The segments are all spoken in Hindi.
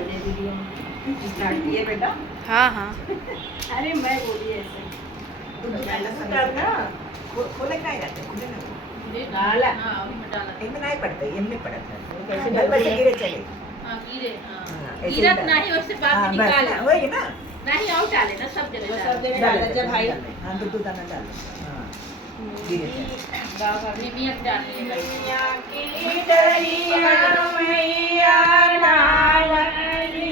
दिखाई दे वीडियो में स्टार्ट किए बेटा। हाँ हाँ अरे मैं बोली ऐसे करना खोले काय जाते खुले ना डाला इनमें नहीं पड़ता इनमें पड़ता कैसे बस डलती है? गिरे चले ऐसे गिरत ही नहीं वैसे बात हाँ, में बस, निकाले वही ना नहीं और डाले ना सब जगह सब जगह डाला जब भाई हाँ दूध दाना डाल हाँ गिरे चले निमियत डालने मैया की डलिया मैया नारली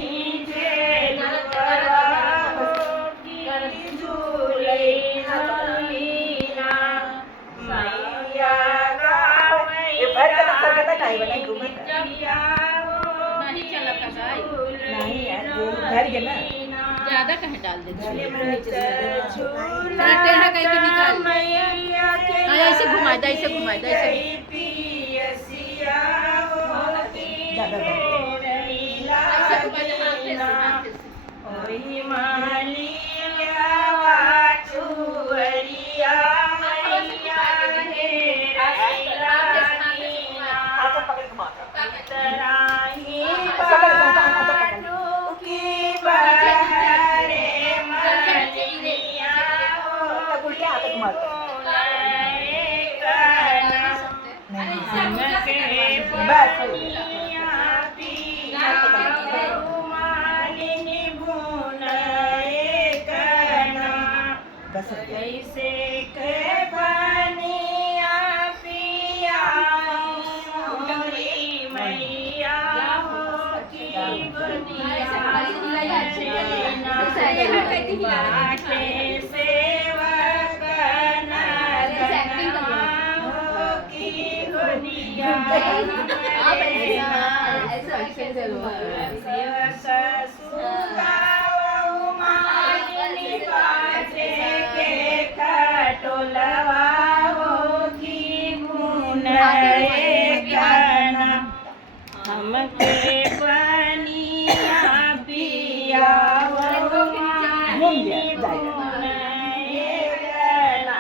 झूले झूलीना मैया ये भर के तो सकता नहीं बना घूमत नहीं चला था गाय नहीं यार ये भर गया ना ज्यादा कहीं डाल देते झूला टेढ़ा करके निकाल ऐसे घुमा दे ऐसे घुमा दे ऐसे पियसिया होती ज्यादा कर ऐसे घुमा दे हाथ से ओही मालिया वाचुअरिया मैया हे रानीना हाथ पकड़ के मार तराही बाटू की बहरे मलिया उल्टे हाथ से घुमा बस ऐसे के बनिया पिया मोरी मैया हो की बनिया बाटे सेवक नरना हो की बनिया सेवक ससुरा मालिनी बाटे के खटोलवा हो की गुनरेगना हमके बनिया पिया मालिनी गुनरेगना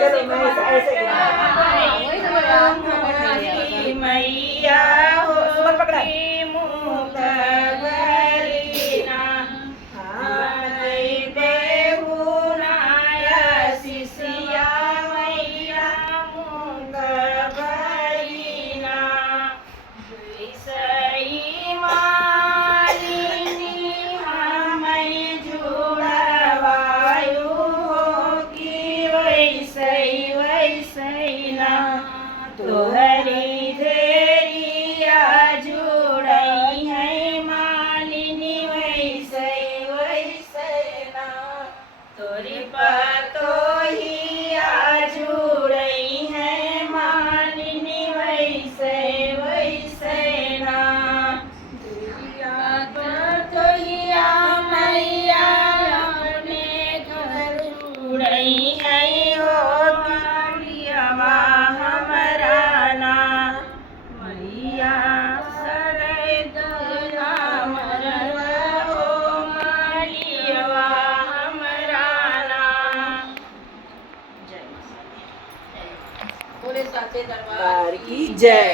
चलो मैं ऐसे मैया हो पकड़ा मुख भरीना बेहुनाया शिष्या मैया मुख भरीना सही मालिनी हमें जुड़वायु होगी वैसे ना तोहरी धेरिया जुड़ई है मालिनी वैसे ना तोरी पतोहिया जुड़ई है मालिनी वैसे ना पतोहिया मैया अपने घर जुड़ई है हो कालियावा हमरा ना मैया सरद मरवा हो मालियावा हमरा ना जय माता दी। बोले साचे दरबार की जय।